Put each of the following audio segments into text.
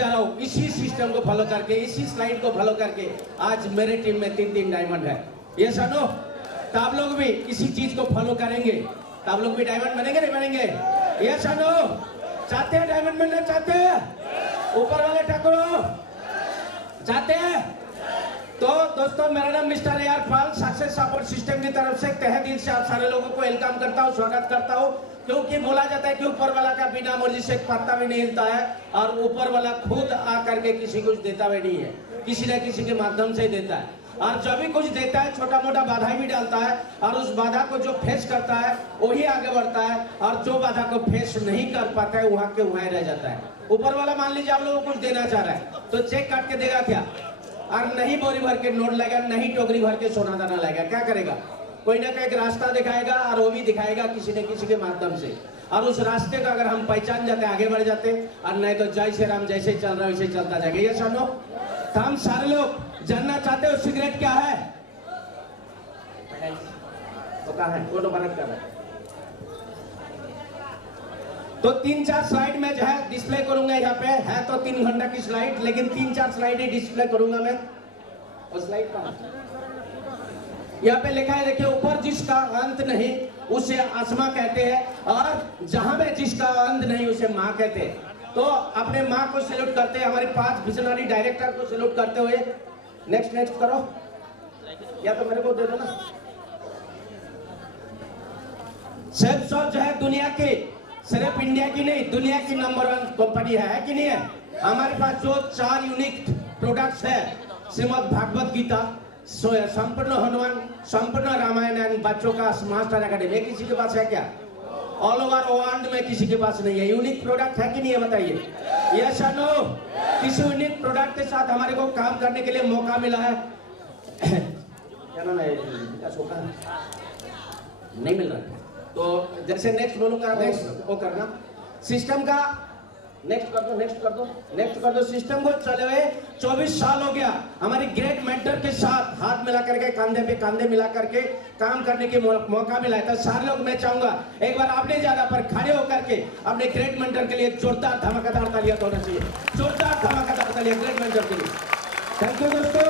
जा रहा हूँ इसी सिस्टम को फॉलो करके, इसी स्लाइड को फॉलो करके। आज मेरे टीम में 3-3 डायमंड है। ये सुनो, तो आप लोग भी इसी चीज को फॉलो करेंगे तो आप लोग भी डायमंड बनेंगे नहीं बनेंगे? ये सुनो, चाहते हैं डायमंड बनना? चाहते हैं? ऊपर वाले ठाकुरों चाहते हैं? तो दोस्तों, मेरा नाम मिस्टर AR पाल, सक्सेस सपोर्ट सिस्टम की तरफ से तहे दिल से आप सारे लोगों को वेलकम करता हूँ, स्वागत करता हूँ। क्योंकि बोला जाता है कि ऊपर वाला का बिना मर्जी से एक पत्ता भी नहीं हिलता है, और ऊपर वाला खुद आकर के किसी को देता भी नहीं है, किसी न किसी के माध्यम से देता है। और जब भी कुछ देता है छोटा मोटा बाधा भी डालता है, और उस बाधा को जो फेस करता है वही आगे बढ़ता है, और जो बाधा को फेस नहीं कर पाता है वहां के वहां रह जाता है। ऊपर वाला मान लीजिए आप लोगों को कुछ देना चाह रहा है तो चेक काट के देगा क्या? और नहीं बोरी भर के नोट लगेगा, नहीं टोकरी भर के सोना दाना लगेगा, क्या करेगा? कोई ना कोई रास्ता दिखाएगा, और वो भी दिखाएगा किसी न किसी के माध्यम से। और उस रास्ते को अगर हम पहचान जाते आगे बढ़ जाते, और नहीं तो जय श्री राम जैसे चल रहा है वैसे चलता जाएगा। ये सुनो, तो हम सारे लोग जानना चाहते हो सिगरेट क्या है? तो कहाँ है? वो तो बरत कर रहा है। तो 3-4 स्लाइड में जो है डिस्प्ले करूंगा। यहाँ पे है तो 3 घंटा की स्लाइड, लेकिन 3-4 स्लाइड ही डिस्प्ले करूंगा मैं। और स्लाइड कहाँ? यहाँ पे लिखा है, देखिए ऊपर, जिसका अंत नहीं उसे आसमां कहते हैं, और जहां में जिसका अंत नहीं उसे माँ कहते हैं। तो अपने माँ को सैल्यूट करते हैं, हमारे 5 विजनरी डायरेक्टर को सैल्यूट करते हुए नेक्स्ट करो, या तो मेरे को दे दो ना। सेल्सफोर्स जो है दुनिया की, सिर्फ इंडिया की नहीं, दुनिया की नंबर 1 कंपनी है कि नहीं है? हमारे पास जो 4 यूनिक प्रोडक्ट्स है, श्रीमद् भागवत गीता, संपूर्ण हनुमान, संपूर्ण रामायण एंड बच्चों का मास्टर एकेडमी, किसी के पास है क्या? ऑल ओवर वर्ल्ड में किसी के पास नहीं है। यूनिक प्रोडक्ट है कि नहीं है बताइए? यस और नो? किसी यूनिक प्रोडक्ट के साथ हमारे को काम करने के लिए मौका मिला है। क्या नाम है? नहीं मिल रहा है। तो जैसे नेक्स्ट बोलूंगा, नेक्स्ट वो करना। सिस्टम का नेक्स्ट कर दो। सिस्टम को चले हुए 24 साल हो गया। हमारी ग्रेट मेंटर के साथ हाथ मिला करके, कंधे पे कंधे मिला करके काम करने के मौका मिला है। तो सारे लोग, मैं चाहूंगा एक बार अपने जगह पर खड़े होकर के अपने ग्रेट मेंटर के लिए जोरदार धमाकेदार तालियां होना चाहिए। जोरदार धमाकेदार तालियां ग्रेट मेंटर के लिए। थैंक यू दोस्तों।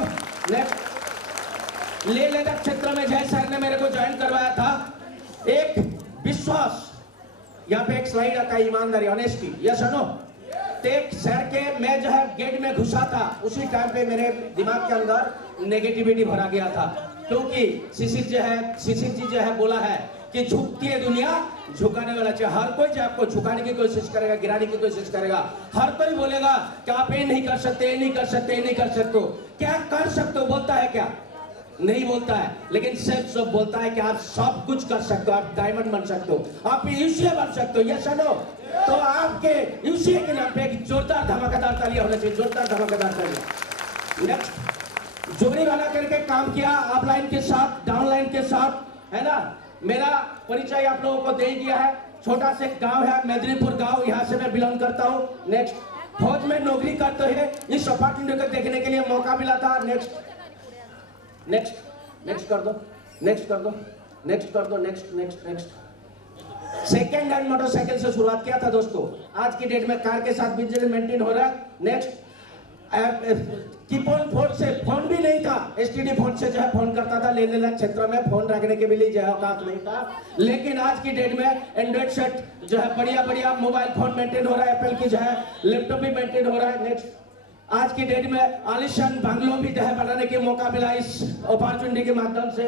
नेक्स्ट, लेह लद्दाख क्षेत्र में जय सर ने मेरे को ज्वाइन करवाया था। एक विश्वास, यहाँ पे एक स्लाइड आता है, ईमानदारी, ऑनेस्टी। Yes no? एक शहर के, मैं जो है गेट में घुसा था, उसी टाइम पे मेरे दिमाग के अंदर नेगेटिविटी भरा गया था। क्योंकि शिशिर जी जो है बोला है कि झुकती है दुनिया, झुकाने वाला चाहिए। हर कोई जो आपको झुकाने की कोशिश करेगा, गिराने की कोशिश करेगा। हर कोई बोलेगा कि आप ये नहीं कर सकते, ये नहीं कर सकते, ये नहीं कर सकते हो। क्या कर सकते हो बोलता है क्या? नहीं बोलता है। लेकिन सेल्फ बोलता है कि आप सब कुछ कर सकते हो, आप डायमंड बन सकते हो, आप यूसीए बन सकते हो। Yes no? तो आपके यूसीए के नाम पे एक जोरदार धमाकेदार तालियां होना चाहिए, जोरदार धमाकेदार तालियां। नेक्स्ट, जोड़ी बना करके काम किया, ऑफलाइन के साथ, डाउनलाइन के साथ, है ना? मेरा परिचय आप लोगों को दे दिया है। छोटा से गांव है मेदिनीपुर गांव, यहाँ से मैं बिलोंग करता हूँ। नेक्स्ट, फौज में नौकरी करते हुए इस अपॉर्चुनिटी को देखने के लिए मौका मिला था। नेक्स्ट कर दो। सेकेंड हैंड मोटरसाइकिल से शुरुआत किया था दोस्तों। आज की डेट में कार के साथ बिजनेस मेंटेन हो रहा है। नेक्स्ट, कीपैड फोन से, फोन भी नहीं था, एसटीडी फोन से जो है फोन करता था। लेह लद्दाख क्षेत्र में फोन रखने के लिए जो है औकात नहीं था। लेकिन आज की डेट में एंड्रॉइड सेट जो है बढ़िया मोबाइल फोन मेंटेन हो रहा है, एप्पल की जो है लैपटॉप भी मेंटेन हो रहा है। नेक्स्ट, आज की डेट में आलिशान बंगलो भी जो है बनाने के मौका मिला इस अपॉर्चुनिटी के माध्यम से।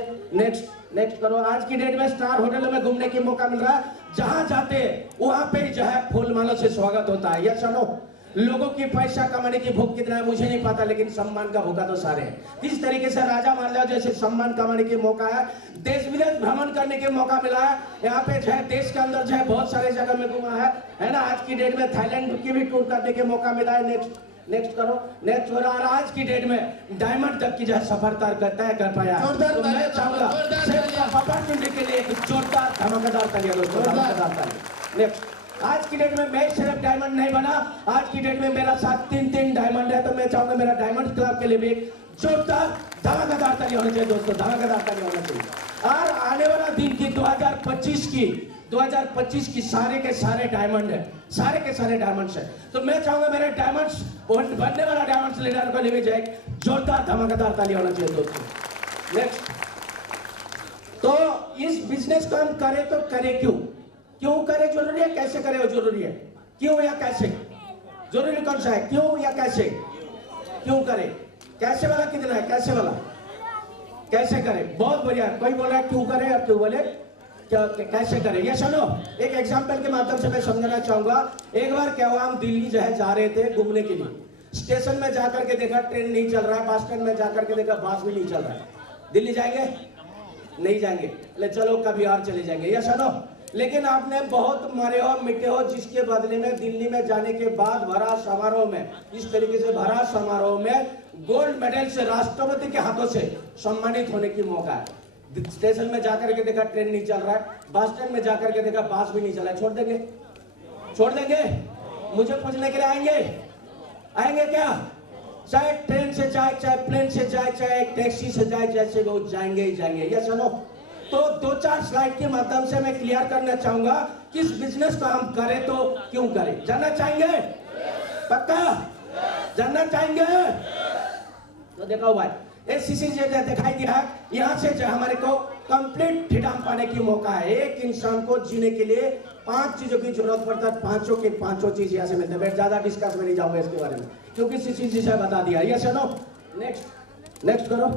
नेक्स्ट करो। आज की डेट में स्टार होटलों में घूमने के मौका मिल रहा है, जहां जाते वहां पे जो है फूल मालों से स्वागत होता है। Yes no? लोगों की पैसा कमाने की भूख कितना है मुझे नहीं पता, लेकिन सम्मान का भूखा तो सारे हैं। किस तरीके से राजा महाराजा जैसे सम्मान कमाने के मौका है, देश विदेश भ्रमण करने के मौका मिला है। यहाँ पे जो है देश के अंदर जो है बहुत सारे जगह में घूमा है ना? आज की डेट में थाईलैंड की भी टूर करने के मौका मिला है। नेक्स्ट करो। और आज की डेट में डायमंड तक की जो है सफर तय कर पाया। तो मैं चाहूंगा अपॉर्चुनिटी के लिए एक जोरदार धमाकेदार तालियां दो। नेक्स्ट, आज की डेट में मैं सिर्फ डायमंड नहीं बना, आज की डेट में मेरा साथ 3 डायमंड है। तो मैं चाहूंगा मेरा डायमंड क्लब के लिए भी एक जोरदार धमाकेदार ताली होनी चाहिए दोस्तों, धमाकेदार ताली होना चाहिए। और आने वाला दिन की 2025 की सारे के सारे डायमंड है, सारे के सारे डायमंड्स है। तो मैं चाहूंगा मेरे डायमंड्स बनने वाला डायमंड्स लीडर को लिए जाए जोरदार धमाकेदार ताली होना चाहिए दोस्तों। नेक्स्ट, तो इस बिजनेस को हम करें तो करें क्यों? क्यों करें जरूरी है, कैसे करें वो जरूरी है। क्यों या कैसे जरूरी कौन सा है, क्यों या कैसे? क्यों करें, कैसे वाला कितना है, कैसे वाला कैसे करें, बहुत बढ़िया। कोई बोला क्यों करें और क्यों बोले क्या कैसे करें। ये सुनो, एक एग्जांपल के माध्यम से मैं समझाना चाहूंगा। एक बार क्या हुआ, हम दिल्ली जो है जा रहे थे घूमने के लिए, स्टेशन में जाकर के देखा ट्रेन नहीं चल रहा है, बस स्टैंड में जाकर के देखा बस भी नहीं चल रहा है। दिल्ली जाएंगे नहीं जाएंगे, ले चलो कभी और चले जाएंगे। ये सुनो, लेकिन आपने बहुत मरे हो मिटे हो, जिसके बदले में दिल्ली में जाने के बाद भरा समारोह में, इस तरीके से भरा समारोह में गोल्ड मेडल से राष्ट्रपति के हाथों से सम्मानित होने की मौका है। स्टेशन में जाकर के देखा ट्रेन नहीं चल रहा है, बस स्टैंड में जाकर के देखा बस भी नहीं चला है, छोड़ देंगे? छोड़ देंगे? मुझे पूछने के लिए आएंगे क्या? चाहे ट्रेन से जाए, चाहे प्लेन से जाए, चाहे टैक्सी से जाए, जैसे वो जाएंगे ही जाएंगे। ये सुनो, तो 2-4 स्लाइड के माध्यम से मैं क्लियर करना चाहूंगा कि इस बिजनेस को हम करें तो क्यों करें। जानना चाहेंगे? पक्का जानना चाहेंगे? तो देखो भाई, एसीसी से दिखाई दिया, यहाँ से जो हमारे को कंप्लीट फ्रीडम पाने की मौका है। एक इंसान को जीने के लिए 5 चीजों की जरूरत पड़ता है, पांचों की पांचों चीज यहाँ से मिलते हैं। मैं ज्यादा डिस्कस में नहीं जाऊंगा इसके बारे में, क्योंकि सीसीसी से बता दिया। ये सुनो, नेक्स्ट करो।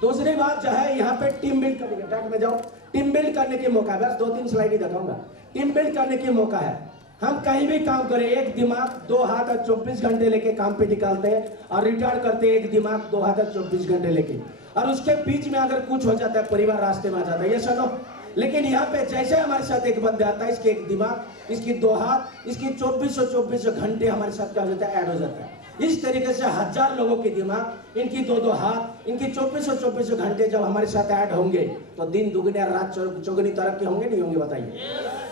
दूसरी बात जो है, यहाँ पे टीम बिल्ड करने के, में जाओ, टीम बिल्ड करने की मौका है। बस 2-3 स्लाइड ही दिखाऊंगा। टीम बिल्ड करने की मौका है। हम कहीं भी काम करें, एक दिमाग 2 हाथ और 24 घंटे लेके काम पे निकालते हैं, और रिटायर करते हैं एक दिमाग 2 हाथ और 24 घंटे लेके, और उसके बीच में अगर कुछ हो जाता है, परिवार रास्ते में आ जाता है। ये सुनो, लेकिन यहाँ पे जैसे हमारे साथ एक बंदा आता है, इसके एक दिमाग, इसकी 2 हाथ, इसकी 24 घंटे हमारे साथ क्या हो जाता है, ऐड हो जाता है। इस तरीके से 1000 लोगों के दिमाग, इनकी 2-2 हाथ, इनकी 24 घंटे जब हमारे साथ ऐड होंगे, तो दिन दुगने रात चौगुनी तरक्की होंगे नहीं होंगे, बताइए।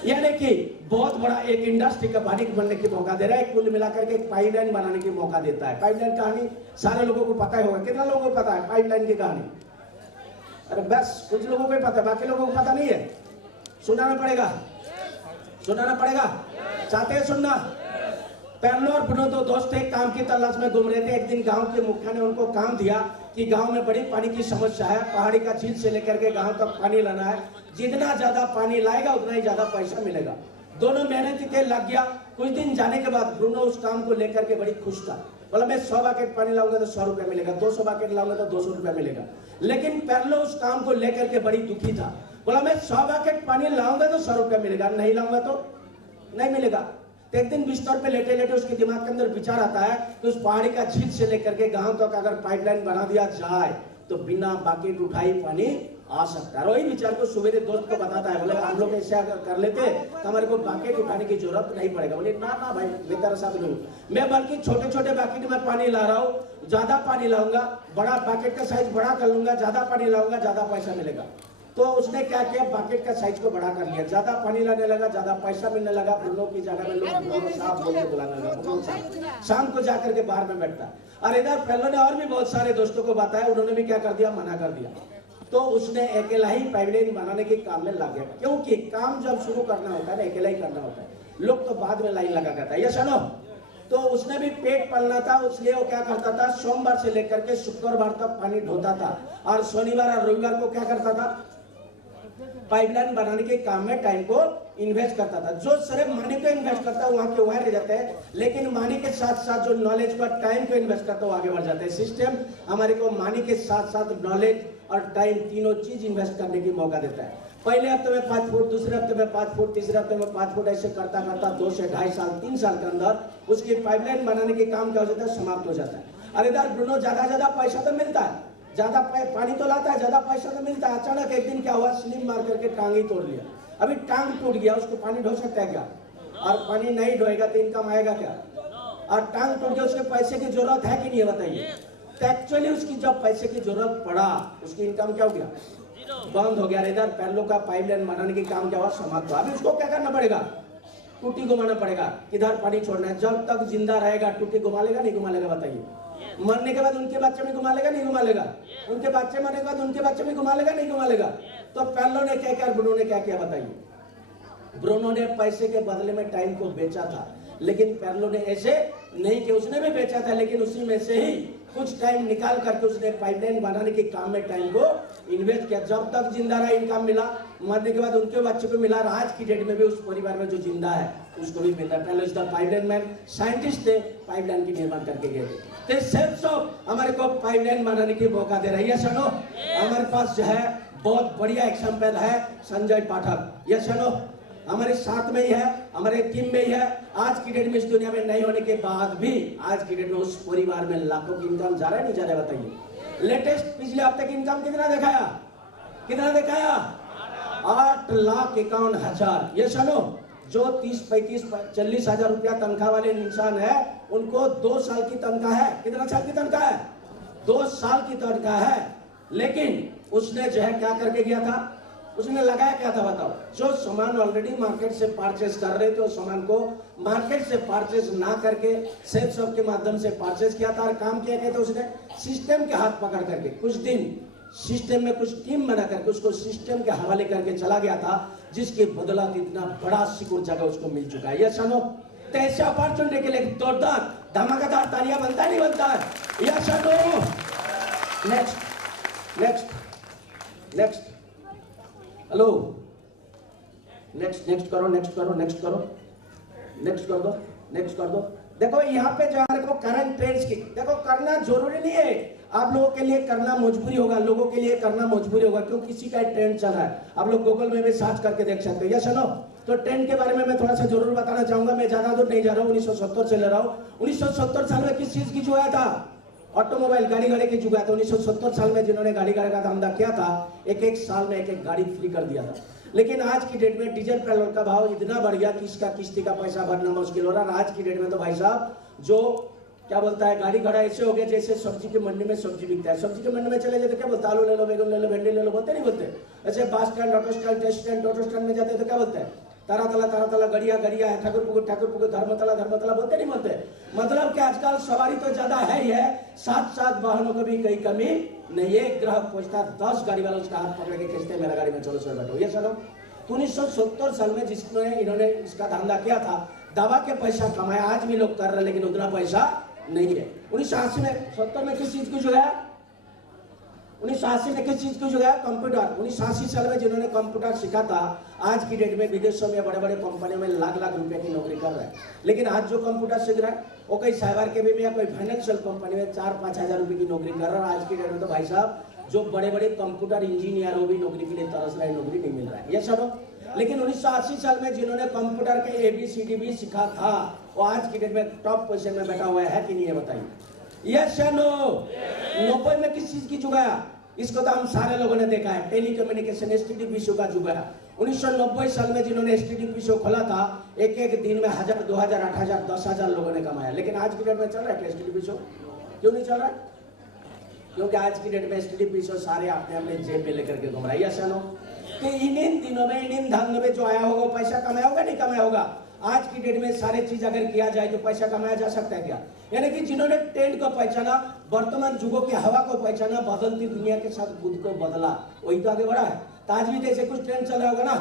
यानी कि बहुत बड़ा एक इंडस्ट्री का मालिक बनने की मौका दे रहा है। कुल मिलाकर के एक पाइपलाइन बनाने की मौका देता है। पाइपलाइन कहानी सारे लोगों को पता ही होगा। कितना लोगों को पता है पाइपलाइन की कहानी? अरे बस कुछ लोगों को ही पता है, बाकी लोगों को पता नहीं है। सुनाना पड़ेगा, चाहते हैं सुनना? पैरलो और ब्रुनो 2 दोस्त थे, काम की तलाश में घूम रहे थे। एक दिन गांव के मुखिया ने उनको काम दिया कि गांव में बड़ी पानी की समस्या है, पहाड़ी का झील से लेकर के गांव तक पानी लाना है। जितना ज्यादा पानी लाएगा उतना ही ज्यादा पैसा मिलेगा। दोनों मेहनती थे, लग गया। कुछ दिन जाने के बाद ब्रुनो उस काम को लेकर के बड़ी खुश था। बोला मैं 100 बकेट पानी लाऊंगा तो 100 रुपया मिलेगा, 200 बकेट लाऊंगा तो 200 रुपया मिलेगा। लेकिन पैरलो उस काम को लेकर के बड़ी दुखी था। बोला मैं 100 बकेट पानी लाऊंगा तो 100 रुपया मिलेगा, नहीं लाऊंगा तो नहीं मिलेगा। तो एक दिन बिस्तर पे लेटे लेटे उसके दिमाग के अंदर विचार आता है कि उस पहाड़ी का झील से लेकर के गांव तक अगर पाइपलाइन बना दिया जाए तो बिना बकेट उठाई पानी आ सकता है। वही विचार को सवेरे दोस्त को बताता है। बोले हम लोग ऐसे अगर कर लेते तो हमारे को बकेट उठाने की जरूरत नहीं पड़ेगा। बोले ना भाई, मैं तेरे साथ नहीं, मैं बल्कि छोटे छोटे बकेट में पानी ला रहा हूँ, ज्यादा पानी लाऊंगा, बड़ा बकेट का साइज बड़ा कर लूंगा, ज्यादा पानी लाऊंगा, ज्यादा पैसा मिलेगा। तो उसने क्या किया, बकेट का साइज को बड़ा कर लिया, ज्यादा पानी लाने लगा, ज्यादा पैसा मिलने लगा। ब्रुनो की जगह में लोग साहब बोल के बुलाने लगा। शाम को जाकर के बाहर में बैठता। और इधर पैरलो ने और भी बहुत सारे दोस्तों को बताया, उन्होंने भी क्या कर दिया, मना कर दिया। तो उसने अकेला ही पाइपलाइन बनाने के काम में लग गया, क्योंकि काम जब शुरू करना होता है ना, अकेला ही करना होता है। लोग तो बाद में लाइन लगा करता है। ये सुनो, तो उसने भी पेट पालना था, इसलिए वो क्या करता था, सोमवार से लेकर के शुक्रवार तक पानी ढोता था, और शनिवार और रविवार को क्या करता था, पाइपलाइन बनाने के काम में टाइम को इन्वेस्ट करता था। जो सिर्फ मनी को इन्वेस्ट करता है वहां के वहां रह जाते हैं, लेकिन मनी के साथ साथ जो नॉलेज का टाइम को इन्वेस्ट करता है वो आगे बढ़ जाते हैं। सिस्टम हमारे को मनी के साथ साथ नॉलेज और टाइम तीनों चीज इन्वेस्ट करने की मौका देता है। पहले हफ्ते में 5 फुट, दूसरे हफ्ते में 5 फुट, तीसरे हफ्ते में 5 फुट, ऐसे करता करता 2 से 2.5 साल 3 साल के अंदर उसकी पाइपलाइन बनाने के काम क्या हो जाता है, समाप्त हो जाता है। और इधर ब्रुनो ज्यादा पैसा तो मिलता है, ज्यादा पानी तो लाता है, ज्यादा पैसा तो मिलता है। अचानक एक दिन क्या हुआ, स्लिम मार करके टांग ही तोड़ लिया। अभी टांग टूट गया, उसको पानी ढो सकता है क्या? और पानी नहीं ढोएगा तो इनकम आएगा क्या? और टांग टूट गया, उसके पैसे की जरूरत है कि नहीं है, बताइए। तो एक्चुअली उसकी जब पैसे की जरूरत पड़ा, उसकी इनकम क्या हो गया, बंद हो गया। इधर पैरलो का पाइपलाइन बनाने के काम क्या हुआ, समाप्त हुआ। अभी उसको क्या करना पड़ेगा, टूटी घुमाना पड़ेगा, किधर पानी छोड़ना है। जब तक जिंदा रहेगा टूटी घुमा लेगा नहीं घुमा लेगा बताइए? मरने के बाद उनके बच्चे में घुमा लेगा नहीं घुमा लेगा? उनके बच्चे मरने के बाद उनके बच्चे में घुमा लेगा नहीं घुमा लेगा? तो पेलो ने क्या किया, ब्रूनो ने क्या किया बताइए? ब्रूनो ने पैसे के बदले में टाइम को बेचा था, लेकिन पेलो ने ऐसे नहीं कि उसने भी बेचा था, लेकिन उसी में से ही कुछ टाइम निकाल करके उसने पाइपलाइन बनाने के काम में टाइम को इन्वेस्ट किया। जब तक जिंदा रहा इनकम मिला, मरने के बाद उनके बच्चे को मिला, आज की डेट में भी उस परिवार में जो जिंदा है उसको भी मिल रहा है। पहले इसका पाइपलाइन मैन साइंटिस्ट थे, पाइपलाइन की निर्माण करके गए थे। तो सेल्फ हमारे को पाइपलाइन बनाने की मौका दे रही है। सुनो, हमारे पास जो है बहुत बढ़िया एग्जाम्पल है संजय पाठक। ये सुनो, हमारे साथ में ही है, हमारे टीम में ही है। आज की डेट में इस दुनिया में नहीं होने के बाद भी आज की डेट में उस परिवार में लाखों की इनकम जा रहा है नहीं जा रहा है बताइए? लेटेस्ट पिछले हफ्ते की इनकम कितना दिखाया? कितना दिखाया? 8,51,000। ये सुनो, जो 30, 35, 40 हजार रुपया तनख्वाह वाले इंसान है उनको 2 साल की तनख्वाह है। कितना साल की तनख्वाह है? 2 साल की तनख्वाह है। लेकिन उसने जो है क्या करके गया था? उसने लगाया क्या था बताओ? जो सामान ऑलरेडी मार्केट से परचेज कर रहे थे उस सामान को मार्केट से परचेज ना करके सेल्फ शॉप के माध्यम से परचेज किया था। और काम किया गया था उसने सिस्टम के हाथ पकड़ करके कुछ दिन सिस्टम में कुछ टीम बना करके उसको सिस्टम के हवाले करके चला गया था, जिसके बदला इतना बड़ा सिक्योर जगह उसको मिल चुका है। ये सुनो, तो ऐसे अपॉर्चुनिटी के लिए जोरदार धमाकेदार तालियां बनता नहीं बनता है? ये सुनो, next next next, hello, next next करो, नेक्स्ट करो, नेक्स्ट करो, नेक्स्ट कर दो, नेक्स्ट कर दो। देखो यहाँ पे जो है करंट ट्रेंड्स की देखो, करना जरूरी नहीं है, आप लोगों के लिए करना मजबूरी होगा, लोगों के लिए करना मजबूरी होगा, क्यों? किसी का ट्रेंड चल रहा है। आप लोग गूगल में भी सर्च करके देख सकते हो। ये सुनो, तो ट्रेंड के बारे में मैं थोड़ा सा जरूर बताना चाहूंगा। मैं ज्यादा दूर नहीं जा रहा हूँ, 1970 से ले रहा हूँ। 1970 साल में किस चीज की जुआ था? ऑटोमोबाइल, गाड़ी घोड़े की जुआ था। 1970 साल में जिन्होंने गाड़ी घोड़े का धंधा किया था, एक साल में एक गाड़ी फ्री कर दिया था। लेकिन आज की डेट में डीजल पेट्रोल का भाव इतना बढ़ गया कि इसका किस्ती का पैसा भरना मुश्किल हो रहा है। आज की डेट में तो भाई साहब जो क्या बोलता है, गाड़ी घोड़ा ऐसे हो गया जैसे सब्जी की मंडी में सब्जी बिकता है। सब्जी की मंडी में चले जाते तो क्या बोलते? आलू ले लो, बैगन ले लो, भिंडी ले लो, बोलते नहीं बोलते? ऐसे bus stand, auto stand, test stand, auto stand में जाते तो क्या बोलते हैं? तारा गड़िया गड़िया है, ठाकुर पुकुर, धर्मतला बोलते नहीं बोलते? मतलब कि आजकल सवारी तो ज्यादा है ही है, साथ साथ वाहनों को भी कई कमी नहीं है। एक ग्राहक पहुंचता 10 गाड़ी वाला उसका हाथ पकड़ के खींचते, मेरा गाड़ी में चलो सर बैठो। ये सुनो, 1970 साल में जिसने इन्होंने इसका धंधा किया था, दवा के पैसा कमाया, आज भी लोग कर रहे हैं, लेकिन उतना पैसा नहीं है। 1980 में 70 में किस चीज की जुगाड़? 1980 में किस चीज की जुगाड़? कंप्यूटर। 1980 साल में जिन्होंने कंप्यूटर सीखा था, आज की डेट में विदेशों में बड़े बड़े कंपनियों में लाख लाख रुपए की नौकरी कर रहे हैं। लेकिन आज जो कंप्यूटर सीख रहा है वो कोई साइबर कैफे में या कोई फाइनेंशियल कंपनी में 4-5 हजार रुपए की नौकरी कर रहा है। आज की डेट में तो भाई साहब जो बड़े बड़े कंप्यूटर इंजीनियर हो भी नौकरी के लिए तरस रहे, नौकरी नहीं मिल रहा है। ये सुनो, लेकिन 1980 साल में जिन्होंने कंप्यूटर के ABCD भी सीखा था, वो आज की डेट में टॉप पोजीशन में बैठा हुआ है कि नहीं है बताइए? यस या नो? 90 में किस चीज की जुगाड़? इसको तो हम सारे लोगों ने देखा है, टेलीकम्युनिकेशन, STD शो का जुगाड़। 1990 साल में जिन्होंने STD शो खोला था, एक दिन में 1000, 2000, 8000, 10,000 लोगों ने कमाया। लेकिन आज की डेट में चल रहा है STD शो? क्यों नहीं चल रहा? क्योंकि आज की डेट में STD शो सारे अपने अपने जेब में लेकर के घूम रहा है। यस या नो? कि इन दिनों में इन धंधों में जो आया होगा वो पैसा कमाया होगा नहीं कमाया होगा? आज की डेट में सारे चीज अगर किया जाए तो पैसा कमाया जा सकता है क्या? यानी कि जिन्होंने ट्रेंड को पहचाना, वर्तमान युगों की हवा को पहचाना, बदलती दुनिया के साथ खुद को बदला, वही तो आगे बढ़ा है। तो आज भी जैसे कुछ ट्रेंड चल रहा होगा ना,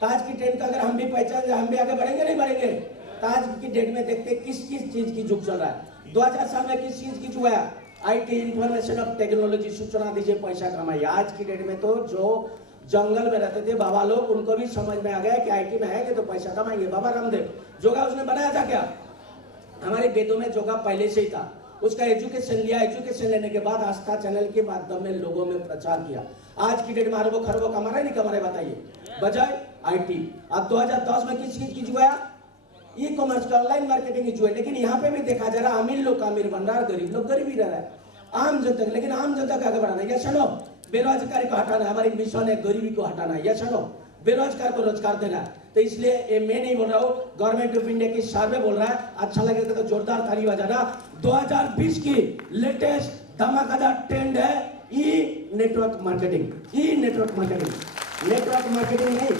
तो आज की ट्रेंड का अगर हम भी पहचान जाए, हम भी आगे बढ़ेंगे नहीं बढ़ेंगे? तो आज की डेट में देखते किस किस चीज की जुग चल रहा है। 2000 साल में किस चीज की जुग है? IT, इंफॉर्मेशन ऑफ टेक्नोलॉजी, सूचना दीजिए पैसा कमाइए। आज की डेट में तो जो जंगल में रहते थे बाबा लोग, उनको भी समझ में आ गया कि IT में है कि तो पैसा कमाएंगे। बाबा रामदेव योगा उसने बनाया था क्या? हमारे वेदों में योगा पहले से ही था। उसका एजुकेशन लिया, एजुकेशन लेने के बाद आस्था चैनल के माध्यम में लोगों में प्रचार किया। आज की डेट में अरबों खरबों कमा रहे नहीं कमा रहे बताइए? बजाय IT। अब 2010 में किस चीज की जुआ? ई-कॉमर्स का, ऑनलाइन मार्केटिंग की जुआ। लेकिन यहाँ पे भी देखा जा रहा, अमीर लोग का अमीर बन रहा है, गरीब लोग गरीब ही रह रहा है, आम जनता। लेकिन आम जनता का आगे बढ़ाना है। Yes no? बेरोजगारी को हटाना, हमारी मिशन है गरीबी को हटाना। Yes no? बेरोजगार को रोजगार देना। तो इसलिए ये मैं नहीं बोल रहा हूँ, गवर्नमेंट ऑफ इंडिया की सर्वे बोल रहा है। अच्छा लगेगा तो जोरदार ताली बजाना। 2020 की लेटेस्ट धमाकेदार ट्रेंड है ई नेटवर्क मार्केटिंग। ई नेटवर्क मार्केटिंग, नेटवर्क मार्केटिंग नहीं,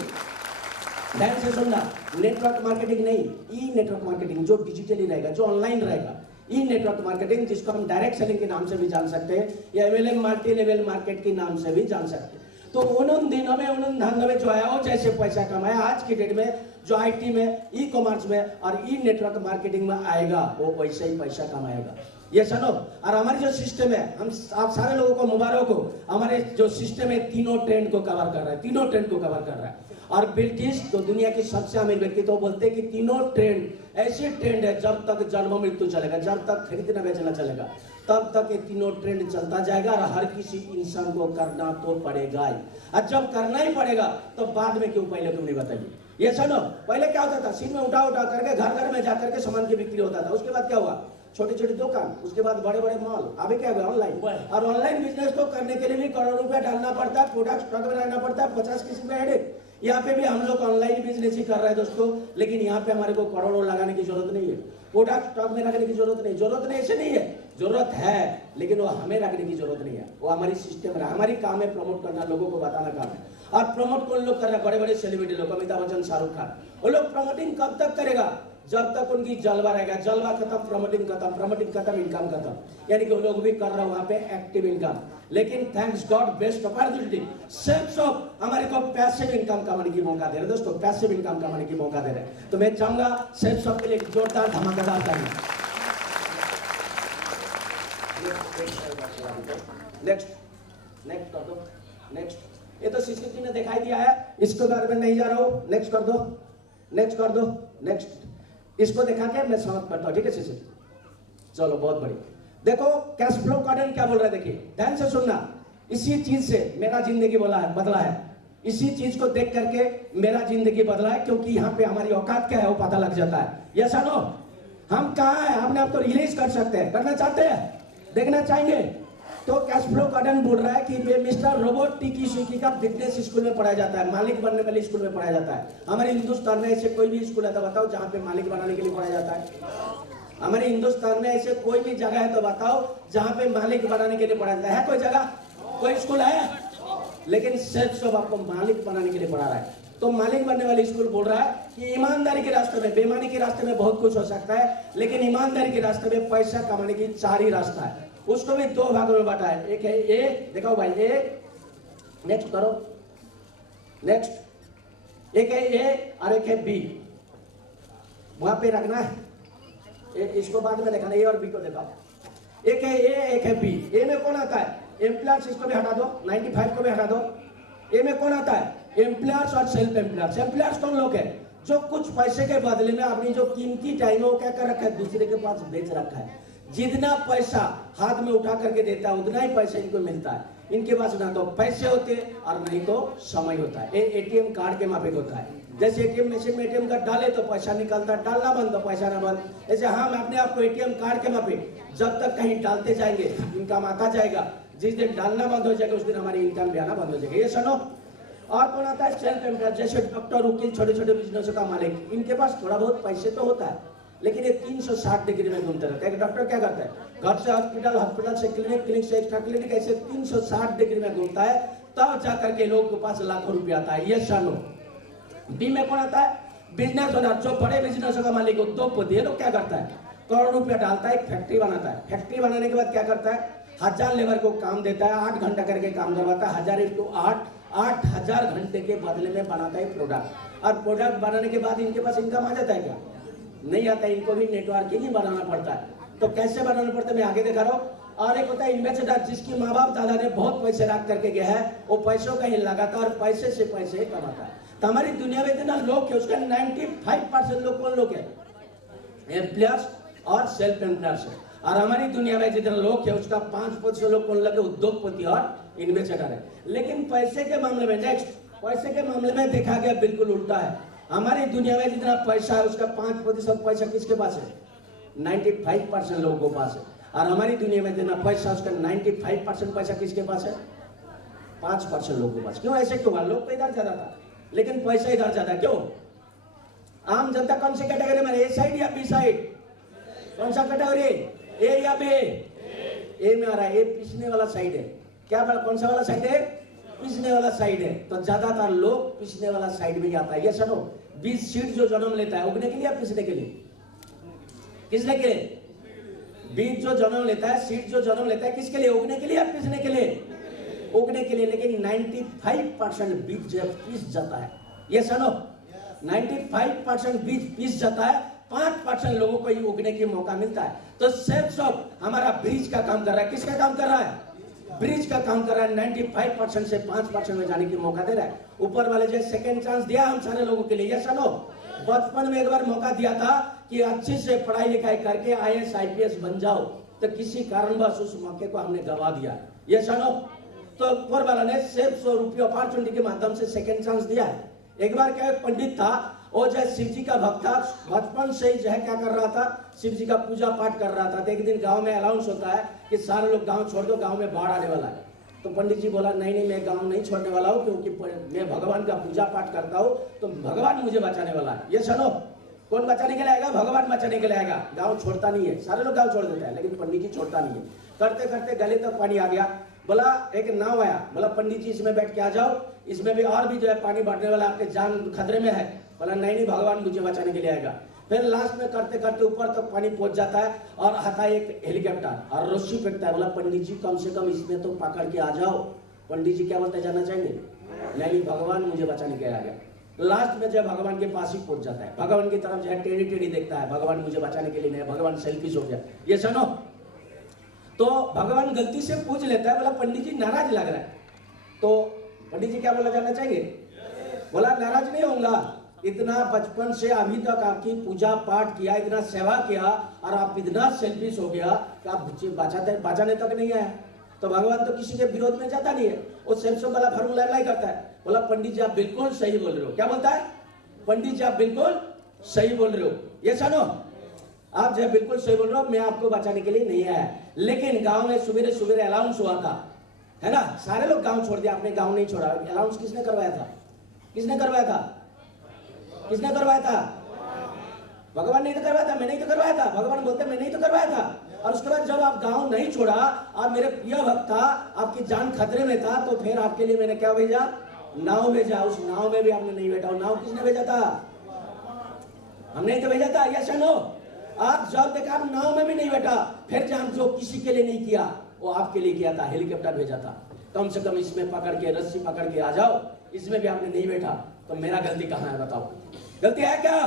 ध्यान से सुनना, नेटवर्क मार्केटिंग नहीं, ई नेटवर्क मार्केटिंग जो डिजिटली रहेगा, जो ऑनलाइन रहेगा, ई नेटवर्क मार्केटिंग जिसको हम डायरेक्ट सेलिंग के नाम से भी जान सकते हैं या एमएलएम मल्टी लेवल मार्केट के नाम से भी जान सकते हैं। तो उन दिनों में उन धंधों में जो है वो जैसे पैसा कमाया, आज की डेट में जो आईटी में, ई कॉमर्स में और ई नेटवर्क मार्केटिंग में आएगा वो वैसे ही पैसा कमाएगा। ये सुनो, और हमारे जो सिस्टम है, हम आप सारे लोगों को मुबारक हो, हमारे जो सिस्टम है तीनों ट्रेंड को कवर कर रहा है, तीनों ट्रेंड को कवर कर रहा है। और बिल गेट्स तो दुनिया की सबसे अमीर व्यक्ति तो बोलते हैं कि तीनों ट्रेंड ऐसे ट्रेंड है, जब तक जन्म मृत्यु चलेगा, जब तक खरीदना बेचना चलेगा, तब तक ये तीनों ट्रेंड चलता जाएगा और हर किसी इंसान को करना तो पड़ेगा ही। और जब करना ही पड़ेगा तो बाद में क्यों, पहले तुम नहीं बताइए। ये सुनो, पहले क्या होता था, सीन में उठा उठा करके घर घर में जाकर के सामान की बिक्री होता था। उसके बाद क्या हुआ, छोटी छोटी दुकान, उसके बाद बड़े बड़े मॉल, अभी क्या हुआ, ऑनलाइन। और ऑनलाइन बिजनेस को करने के लिए भी करोड़ रुपया डालना पड़ता है, प्रोडक्ट स्टॉक में रखना पड़ता है, 50 किस्म का हेडेक। यहाँ पे भी हम लोग ऑनलाइन बिजनेस ही कर रहे हैं दोस्तों, लेकिन यहाँ पे हमारे को करोड़ों लगाने की जरूरत नहीं है, प्रोडक्ट स्टॉक में रखने की जरूरत नहीं। जरूरत नहीं ऐसे नहीं है, जरूरत है, लेकिन वो हमें रखने की जरूरत नहीं है, वो हमारी सिस्टम है। हमारी काम है प्रमोट करना, लोगों को बताना काम है। और प्रमोट कौन लोग कर रहे हैं, बड़े बड़े सेलिब्रिटी लोग, अमिताभ बच्चन, शाहरुख खान, वो लोग प्रमोटिंग कब तक करेगा, जब तक उनकी जलवा रहेगा। जलवा खत्म, प्रमोटिंग खत्म, प्रमोटिंग खत्म, इनकम खत्म। यानी कि वो लोग भी कर रहे हैं वहां पे एक्टिव इनकम, लेकिन thanks God best opportunity self of हमारे को पैसिव इनकम कमाने की मौका दे रहे हैं दोस्तों, पैसिव इनकम कमाने की मौका दे रहे हैं। तो मैं चाहूंगा सेल्फ ऑफ के लिए जोरदार धमाकेदार ताली। नेक्स्ट नेक्स्ट कर दो, नेक्स्ट। ये तो सीसीटी ने दिखाई दिया है, इसके बारे में नहीं जा रहा हूं, नेक्स्ट कर दो, नेक्स्ट कर दो, नेक्स्ट। इसको दिखा के मैं समाप्त करता हूं, ठीक है सीसीटी। चलो बहुत बढ़िया। देखो कैश फ्लो कॉर्डन क्या बोल रहा है, देखिए ध्यान से सुनना। इसी चीज से मेरा जिंदगी बदला है, इसी चीज को देख करके मेरा जिंदगी बदला है, क्योंकि यहाँ पे हमारी औकात क्या है वो पता लग जाता है। ये सुनो, हम कहाँ है, अपने आप को रिलीज कर सकते हैं, करना चाहते हैं, देखना चाहेंगे। तो कैश फ्लो कॉर्डन बोल रहा है कि ये मिस्टर रोबोट टिकी सुकी का बिजनेस स्कूल में पढ़ाया जाता है, मालिक बनने वाले स्कूल में पढ़ाया जाता है। हमारे हिंदुस्तान में ऐसे कोई भी स्कूल है तो बताओ जहाँ पे मालिक बनाने के लिए पढ़ाया जाता है। हमारे हिंदुस्तान में ऐसे कोई भी जगह है तो बताओ जहाँ पे मालिक बनाने के लिए पढ़ाया जाता है। कोई जगह, कोई स्कूल है? लेकिन सेल्फ सब आपको मालिक बनाने के लिए पढ़ा रहा है। तो मालिक बनने वाले स्कूल बोल रहा है कि ईमानदारी के रास्ते में, बेईमानी के रास्ते में बहुत कुछ हो सकता है, लेकिन ईमानदारी के रास्ते में पैसा कमाने की 4 ही रास्ता है। उसको भी 2 भागों में बांटा है। एक है ए, देखो भाई ए, नेक्स्ट करो, नेक्स्ट। एक है ए और एक है बी, वहां पे रखना है, इसको बाद में दिखाना, ए और बी को दिखाओ। एक है ए, एक है बी। ए में कौन आता है? एम्प्लॉयर्स, इसको भी हटा दो, 95 को भी हटा दो। ए में कौन आता है? एम्प्लॉयर्स और सेल्फ एम्प्लॉयर्स। एम्प्लॉयर्स कौन लोग है? जो कुछ पैसे के बदले में अपनी जो कीमती टाइम है वो क्या कर रखा है, दूसरे के पास बेच रखा है। जितना पैसा हाथ में उठा करके देता है उतना ही पैसा इनको मिलता है। इनके पास ना तो पैसे होते और नहीं तो समय होता है। एटीएम कार्ड के माफिक होता है। जैसे एटीएम मशीन में एटीएम कार्ड डाले तो पैसा निकलता, डालना बंद तो पैसा ना बंद। ऐसे हम अपने आप को एटीएम कार्ड के माफिक, जब तक कहीं डालते जाएंगे इनकम आता जाएगा, जिस दिन डालना बंद हो जाएगा उस दिन हमारी इनकम भी आना बंद हो जाएगा। ये सुनो। और कौन आता है? सेल्फ एम्प्लॉयड, जैसे डॉक्टर, वकील, छोटे छोटे बिजनेस का मालिक। इनके पास थोड़ा बहुत पैसे तो होता है, लेकिन ये 360 डिग्री में घूमते रहते हैं। एक डॉक्टर क्या करता है? घर से हॉस्पिटल, हॉस्पिटल से क्लिनिक, क्लिनिक से एक्स्ट्रा क्लिनिक, ऐसे 360 डिग्री में घूमता है, तब जाकर के लोगों के पास लाखों रुपया आता है। ये सुनो। बी में कौन आता है? बिजनेस ओनर, जो बड़े बिजनेस का मालिक, उद्योगपति। ये लोग क्या करता है? करोड़ रुपया डालता है, एक फैक्ट्री बनाता है। फैक्ट्री बनाने के बाद क्या करता है? 1000 लेबर को काम देता है, 8 घंटा करके काम करवाता है। 1000 × 8, 8000 घंटे के बदले में बनाता है प्रोडक्ट। और प्रोडक्ट बनाने के बाद इनके पास इनकम आ जाता है क्या? नहीं आता है। इनको भी नेटवर्किंग ही बनाना पड़ता है। तो कैसे बनाना पड़ता है मैं आगे दिखा रहा हूँ। और एक होता है इन्वेस्टर, जिसकी माँ बाप दादा ने बहुत पैसे रख करके गया है, वो पैसों का ही लगाता है और पैसे से पैसे कमाता है। तो हमारी दुनिया में इतना लोग है, उसका 95% लोग कौन लोग है? एम्प्लॉयर्स और सेल्फ एम्प्लॉयर्स है। और हमारी दुनिया में जितना लोग है उसका 5% लोग कौन लगे? उद्योगपति और इन्वेस्टर है। लेकिन पैसे के मामले में, नेक्स्ट, पैसे के मामले में देखा गया बिल्कुल उल्टा है। हमारी दुनिया में जितना पैसा है उसका 5% पैसा किसके पास है? 95% लोगों के पास है। और हमारी दुनिया में जितना पैसा उसका 95% पैसा किसके पास है? 5% लोगों के पास। क्यों ऐसे क्यों हुआ? लोग तो इधर ज्यादा था लेकिन पैसा इधर ज्यादा क्यों? आम जनता कौन सी कैटेगरी में? ए साइड या बी साइड? कौन सा कैटेगरी? ए या बी? ए में आ रहा है। ए पिछने वाला साइड है। क्या बोला? कौन सा वाला साइड है? पिछने वाला साइड है। तो ज्यादातर लोग पिछने वाला साइड में ही आता है। ये सुनो, बीज सीड जो जन्म लेता है उगने के लिए या पिसने के लिए? किसने के लिए? बीज जो जन्म लेता है, सीड जो जन्म लेता है, किसके लिए? उगने के लिए या पिसने के लिए? उगने के लिए। लेकिन 95% बीज जो पिस जाता है, ये सुनो, 95% बीज पिस जाता है, 5% लोगों को ही उगने की मौका मिलता है। तो सेल्फ ऑफ हमारा ब्रिज का काम कर रहा है। किसका काम कर रहा है? ब्रिज का काम कर रहा है। 95% से 5% में जाने की मौका दे रहा है। ऊपर वाले जो सेकंड चांस दिया हम सारे लोगों के लिए, ये सुनो, बचपन में एक बार मौका दिया था कि अच्छे से पढ़ाई लिखाई करके IAS IPS बन जाओ, तो किसी कारणवश उस मौके को हमने गवा दिया। ये सुनो, तो ऊपर वाला ने सिर्फ 100 रुपये अपॉर्चुनिटी के माध्यम से सेकंड चांस दिया है। एक बार क्या पंडित था, वो जो शिव जी का भक्त था, बचपन से ही जो है क्या कर रहा था, शिव जी का पूजा पाठ कर रहा था। तो एक दिन गांव में अनाउंस होता है कि सारे लोग गांव छोड़ दो, गांव में बाढ़ आने वाला है। तो पंडित जी बोला नहीं मैं गांव नहीं छोड़ने वाला हूँ, क्योंकि मैं भगवान का पूजा पाठ करता हूँ, तो भगवान मुझे बचाने वाला है। ये सुनो, कौन बचाने के लिए आएगा? भगवान बचाने के लिए आएगा। गांव छोड़ता नहीं है, सारे लोग गांव छोड़ देते हैं, लेकिन पंडित जी छोड़ता नहीं है। करते करते गले तक पानी आ गया। बोला एक नाव आया, बोला पंडित जी इसमें बैठ के आ जाओ, इसमें भी और भी जो है पानी बढ़ने वाला, आपके जान खतरे में है। बोला नहीं भगवान मुझे बचाने के लिए आएगा। फिर लास्ट में करते करते ऊपर तक पानी पहुंच जाता है और आता है एक हेलीकॉप्टर और रस्सी फेंकता है। बोला पंडित जी कम से कम इसमें तो पकड़ के आ जाओ। पंडित जी क्या बोलते जाना चाहेंगे? नहीं भगवान मुझे बचाने के लिए आ गया। लास्ट में जब भगवान के पास ही पहुंच जाता है, भगवान की तरफ जो है टेढ़ी टेढ़ी देखता है, भगवान मुझे बचाने के लिए नहीं, भगवान सेल्फिश हो गया। ये सुनो, तो भगवान गलती से पूछ लेता है, बोला पंडित जी नाराज लग रहा है। तो पंडित जी क्या बोला जाना चाहिए? बोला नाराज नहीं होऊंगा, इतना बचपन से अभी तक आपकी पूजा पाठ किया, इतना सेवा किया, और आप इतना सेल्फिश हो गया कि आप बचाने तक नहीं आया। तो भगवान तो किसी के विरोध में जाता नहीं है, वो सेल्फ वाला फार्मूला अप्लाई करता है। बोला पंडित जी आप बिल्कुल सही बोल रहे हो। क्या बोलता है? पंडित जी आप बिल्कुल सही बोल रहे हो। ये सुनो, आप जो बिल्कुल सही बोल रहे हो, मैं आपको बचाने के लिए नहीं आया। लेकिन गांव में सुबह सुबह अनाउंस हुआ था, है ना, सारे लोग गांव छोड़ दिया, आपने गांव नहीं छोड़ा। अनाउंस किसने करवाया था? किसने करवाया था? किसने करवाया था? भगवान नहीं तो करवाया था, मैं नहीं तो करवाया था। भगवान बोलते मैं नहीं तो करवाया था। और उसके बाद जब आप गांव नहीं छोड़ा, आप मेरे प्रिय भक्त था, आपकी जान खतरे में था, तो फिर आपके लिए मैंने क्या भेजा? नाव भेजा। उस नाव में भी आपने नहीं बैठा। नाव किसने भेजा था? हमने तो भेजा था। या सुनो, आप जब देखा आप नाव में भी नहीं बैठा, फिर जहां जो किसी के लिए नहीं किया वो आपके लिए किया था, हेलीकॉप्टर भेजा था। कम से कम इसमें पकड़ के, रस्सी पकड़ के आ जाओ, इसमें भी आपने नहीं बैठा, तो मेरा गलती कहाँ है बताओ? गलती है क्या?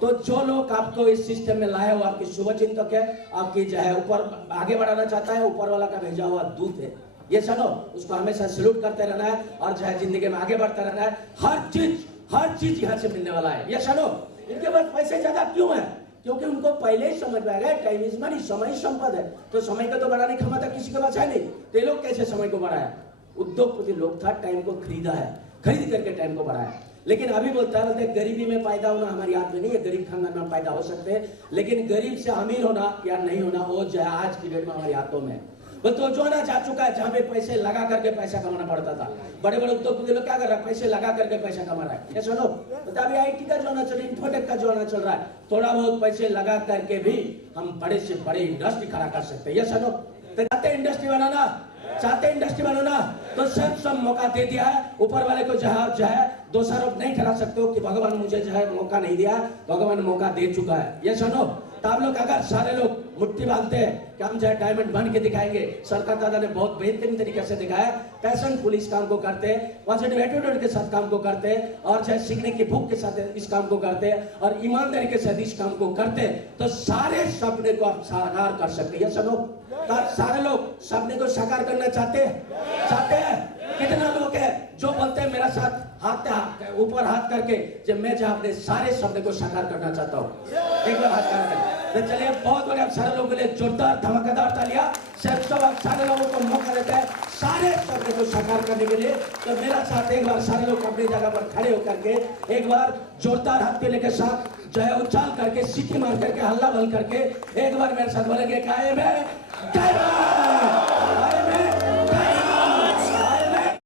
तो जो लोग आपको इस सिस्टम में लाए हो, आपके शुभचिंतक है, आपकी जो है ऊपर आगे बढ़ाना चाहता है, ऊपर वाला का भेजा हुआ दूत है। ये सुनो, उसको हमेशा सैल्यूट करते रहना है और जो है जिंदगी में आगे बढ़ता रहना है। हर चीज यहाँ से मिलने वाला है। ये सुनो, इनके पास पैसे ज्यादा क्यों है? क्योंकि उनको पहले ही समझ में आ गया टाइम इज मनी, समय संपद है। तो समय को तो बढ़ाने की क्षमता किसी के पास है नहीं, तो ये लोग कैसे समय को बढ़ाया? उद्योगपति लोग था, टाइम को खरीदा है, खरीद करके टाइम को बढ़ाया। लेकिन अभी बोलता है गरीबी में पैदा होना हमारी हाथ में नहीं है, गरीब खानदान में पैदा हो सकते हैं, लेकिन गरीब से अमीर होना या नहीं होना वो जो है आज की डेट में हमारे हाथों में है। वो तो जो ना जा चुका है जहाँ पे पैसे लगा करके पैसा कमाना पड़ता था। बड़े बड़े उद्योगपति लोग क्या कर रहा है? पैसे लगा करके पैसा कमा रहा है। ये सुनो, बता अभी IT का जो आना चल रहा है, इन्फोटेक का जो आना चल रहा है, थोड़ा बहुत पैसे लगा करके भी हम बड़े से बड़े इंडस्ट्री खड़ा कर सकते हैं। ये सुनो, तो चाहते इंडस्ट्री बनाना, चाहते इंडस्ट्री बनाना, तो सब मौका दे दिया है। ऊपर वाले को जो है दोषारोप नहीं करा सकते हो कि भगवान मुझे जो है मौका नहीं दिया, भगवान मौका दे चुका है। ये सुनो, तो आप लोग अगर सारे लोग मुट्ठी बांधते हैं कि हम जो है डायमंड बन के दिखाएंगे, सरकार दादा ने बहुत बेहतरीन तरीके से दिखाया, पैशन पुलिस काम को करते, पॉजिटिव एटीट्यूड के साथ काम को करते, और जो है सीखने की भूख के साथ इस काम को करते, और ईमानदारी के साथ इस काम को करते, तो सारे सपने को आप साकार कर सकते हैं। सुनो, सारे लोग सपने को साकार करना चाहते हैं? कितना लोग है जो बोलते हैं मेरा साथ हाथ ऊपर हाथ करके जब मैं जब अपने सारे सपने को साकार करना चाहता हूँ, एक बार हाथ कर। तो चलिए, बहुत बड़े आप सारे लोगों के लिए जोरदार धमाकेदार तालियां। सब आप सारे लोगों को मौका देते हैं सारे सपने को साकार करने के लिए। तो मेरा साथ एक बार सारे लोग अपनी जगह पर खड़े होकर के एक बार जोरदार हाथ पेले के साथ जो है उछाल करके, सीटी मार करके, हल्ला बल करके एक बार मेरे साथ बोलेंगे कायम है, जय